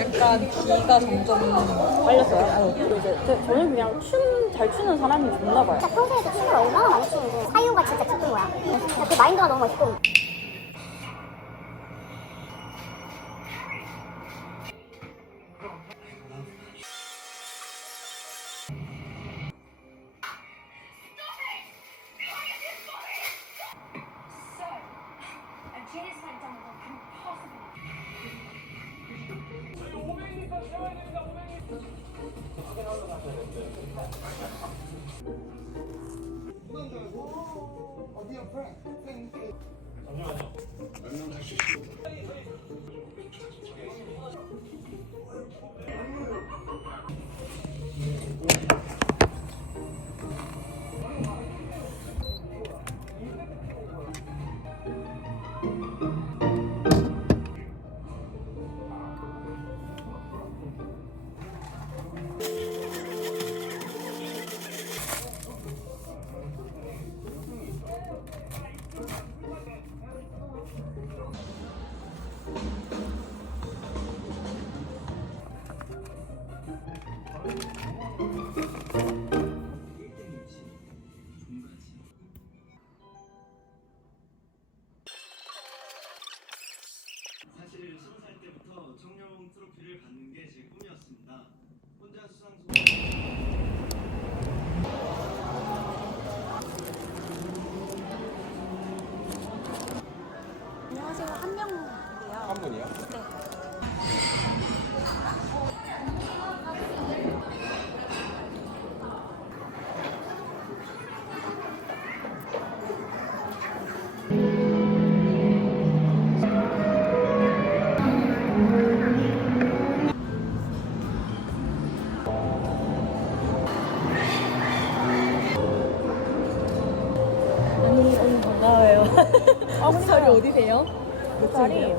약간 기가 점점 빨렸어요. 그리고 이제 저- 저는 그냥 춤 잘 추는 사람이 좋나 봐요. 진짜 평소에도 춤을 얼마나 많이 추는지 사유가 진짜 기쁜 거야. 그냥 그 마인드가 너무 멋있고. 사실 트로피를 받는 게 제 꿈이었습니다. 혼자 수상 아, 살이 어디세요? 살이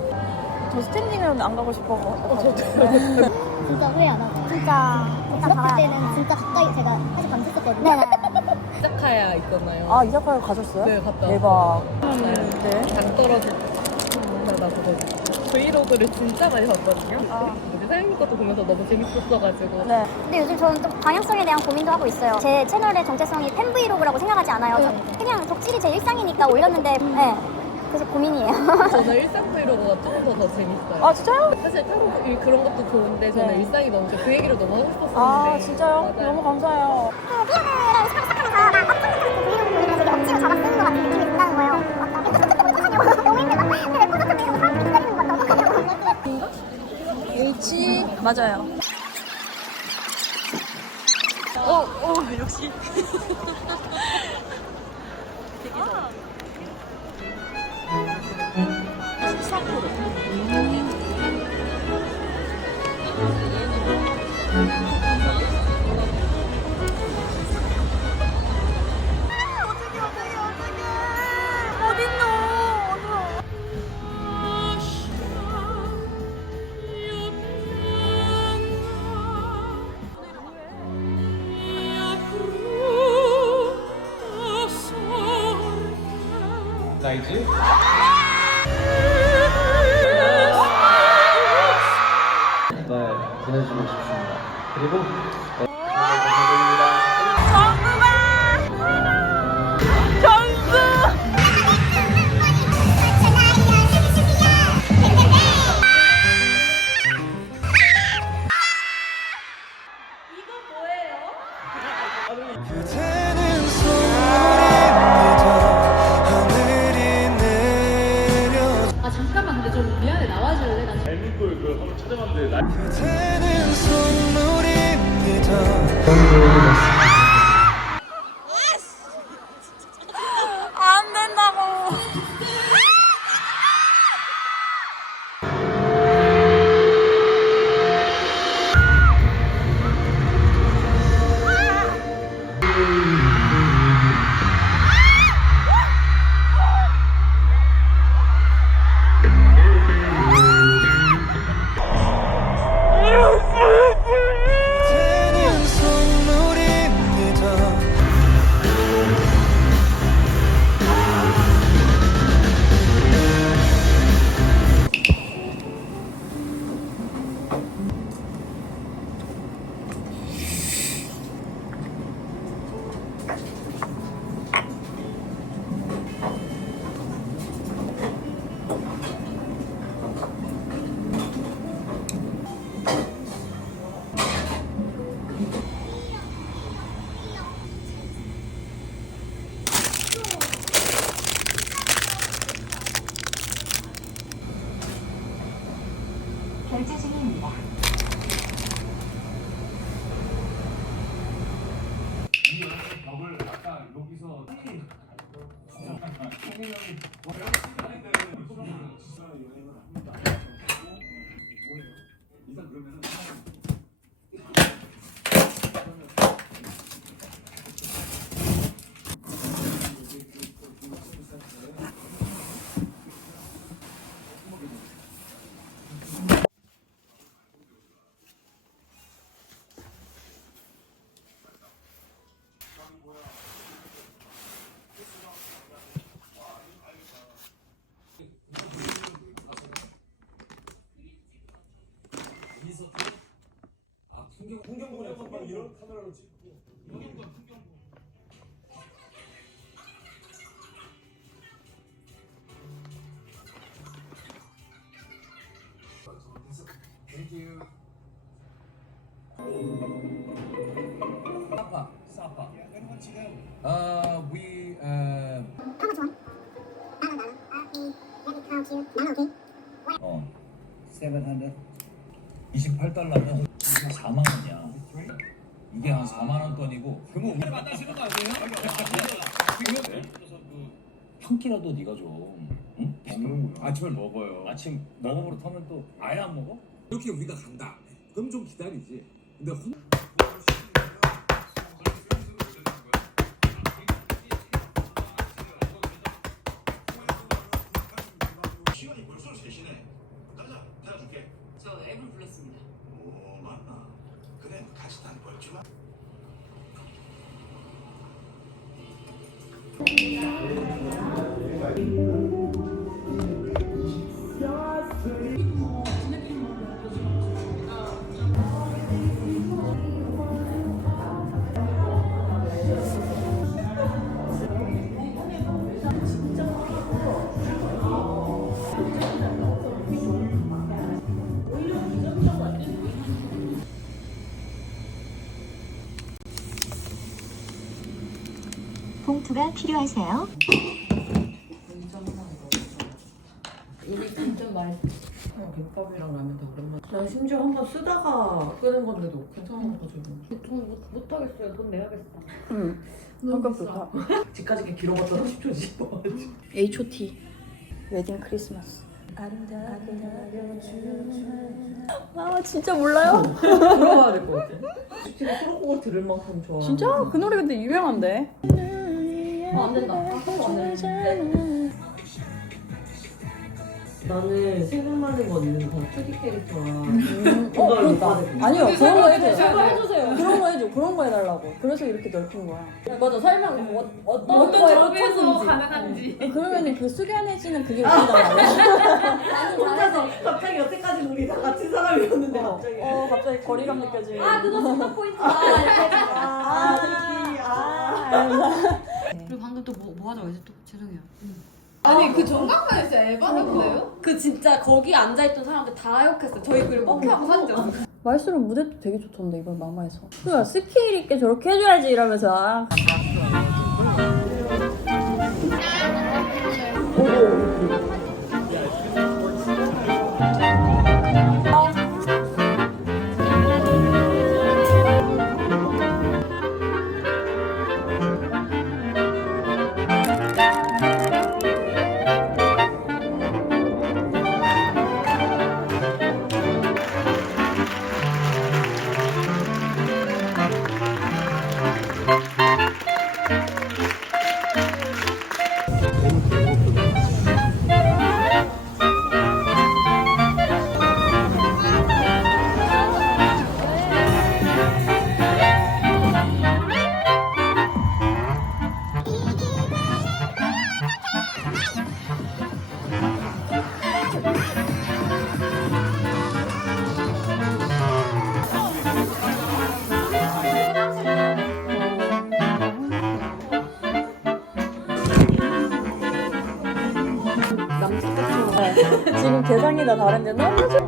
저 스탠딩은 안 가고 싶어서. 어, 저도. 진짜 후회 안 하고. 진짜 진짜 중학교 때는 진짜 가까이 제가 사실 밤샜었거든요. 네네. 이자카야 있잖아요. 아, 이자카야 가셨어요? 네, 갔다 대박. 네. 네. 당 떨어져. 나 그거 브이로그를 진짜 많이 봤거든요. 아. 사장님 것도 보면서 너무 재밌었어가지고. 네. 근데 요즘 저는 좀 방향성에 대한 고민도 하고 있어요. 제 채널의 정체성이 팬 브이로그라고 생각하지 않아요. 저 그냥 덕질이 제 일상이니까 올렸는데, 네. 그래서 고민이에요. 저는 일상 브이로그가 조금 더, 더 재밌어요. 아, 진짜요? 사실 타로 일- 그런 것도 좋은데 저는 네. 일상이 너무 좋그 얘기를 너무 하고 싶었었는데. 아, 진짜요? 맞아요. 너무 감사해요. 그 피아노를 처음 시작하면서 막 엄청 그 브이로그 보면서 이게 억지로 잡아 쓰는 것 같은 느낌이 든다는 거예요. 어떡하냐고. 너무 힘들다. 근데 내 콘서트 브이로그 사람들이 기다리는 것 같다. 어떡하냐고. 일치 맞아요. 어, 어, 역시. 나이지? 그리고 결제 중입니다. 사파, 사파. 어, we, 어, How much one? 나눠 나눠. 아, 이 여기 아 기운 나눠 오케이. 어, 700. 28달러면 4만 원이야. 이게 한 4만 원 돈이고. 그러면 우리 만나시는 거 아니에요? 한 끼라도 네가 좀. 응? 아침을 먹어요. 아침 먹어버릇 하면 또 아예 안 먹어? 이렇게 우리가 간다. 그럼 좀 기다리지. 근데 혼... 봉투가 필요하세요? 여기 진짜 맛있어. 김밥이랑 라면 다 오랜만에. 난 심지어 한 번 쓰다가 끄는 건데도 괜찮아가지고. 돈 못, 못하겠어요. 돈 내야겠어. 응. 너무 성격. 좋다. 집까지 이렇게 길어봤자 30초 싶어가지고. H.O.T. 웨딩 크리스마스. 아 진짜 몰라요? 들어봐야 될 것 같아. 솔직히 프로코가 들을 만큼 좋아. 진짜? 그 노래 근데 유명한데. 어, 안 된다. 아, 안 되는데. 나는 생각나는 건 있는 거 2D 캐릭터랑 어, 그걸 그러니까. 아니요, 그런 거 해줘요. 제발 해주세요. 그런 거 해줘. 그런 거 해달라고. 그래서 이렇게 넓힌 거야. 맞아 설명 뭐, 어떤 어떤 거에 점에서 꽂혔는지. 가능한지. 그러면은 그 숙연해지는 그게 웃기단 말이야. 혼자서 갑자기 여태까지 우리 다 같은 사람이었는데 어, 갑자기 어, 갑자기 거리감 느껴지고. 아 그거 스톱 포인트다. 이렇게. 아, 새끼. 아, 이러면서. 그리고 방금 또 뭐 뭐 하자고 했지 또 죄송해요. 아니 그 전광판에 진짜 에바던데요? 그 진짜 거기 앉아 있던 사람들 다 욕했어요. 저희 그리고 뻑큐하고 사진 찍었어요. 말수록 무대도 되게 좋던데, 이번 마마에서. 그야 스케일 있게 저렇게 해줘야지, 이러면서. 아. 대상이 다 다른데 너무 좋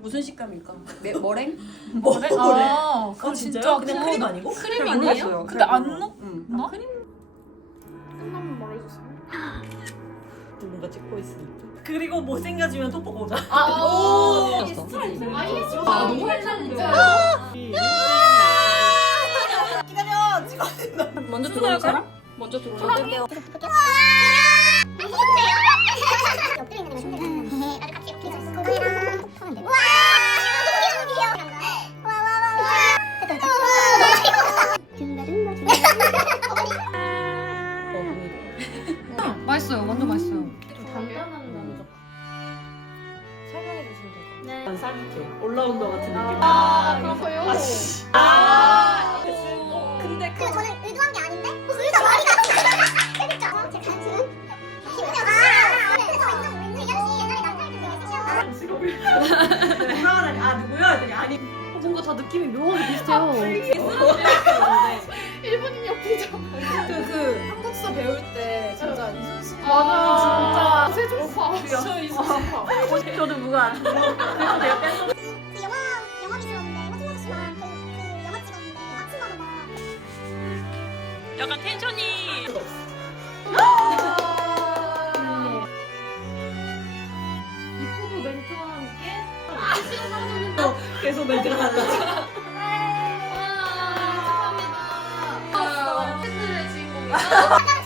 무슨 식감일까? 매, 머랭? 뭐래? 아, 그거 진짜 진짜 그냥 크림 아니고? 크림 잘 아니에요? 근데 안 넣? 응. 나? 크림 끝나면 말해주세요. 뭔가 찍고 있으니까. 그리고 못생겨지면 또 보고 오자. 아, 오. 오. 아, 너무 헷갈린다. 기다려. 찍어. 먼저 들어올 사람? 먼저 들어올 사람? 엎드려 있는 게 힘들어. 나도 같이 옆에 있어. 건강이랑 톡하면 돼. 와! 귀여워, 귀여워. 와, 와, 와, 와. 됐다, 됐다. 든다, 든다, 든다. 맛있어요. 완전 맛있어요. 단단한 남자. 설명해 주시면 될것 네. 같아요. 쌀국수. 올라운더 같은 느낌. 아, 그렇고요. 아. 근데 그 저는 다 느낌이 묘하게 비슷해요. 일본인 옆이죠. 그 그. 한국사 배울 때 진짜 이순 씨. 맞아. 진짜 세종파. 저 이순 씨. 저도. 그 영화 영화 아저씨랑 그, 그 영화 찍었는데 아침마다 막 약간 텐션 계속 멘트가 달라. 와, 축하합니다. 팬들의 주인공이다.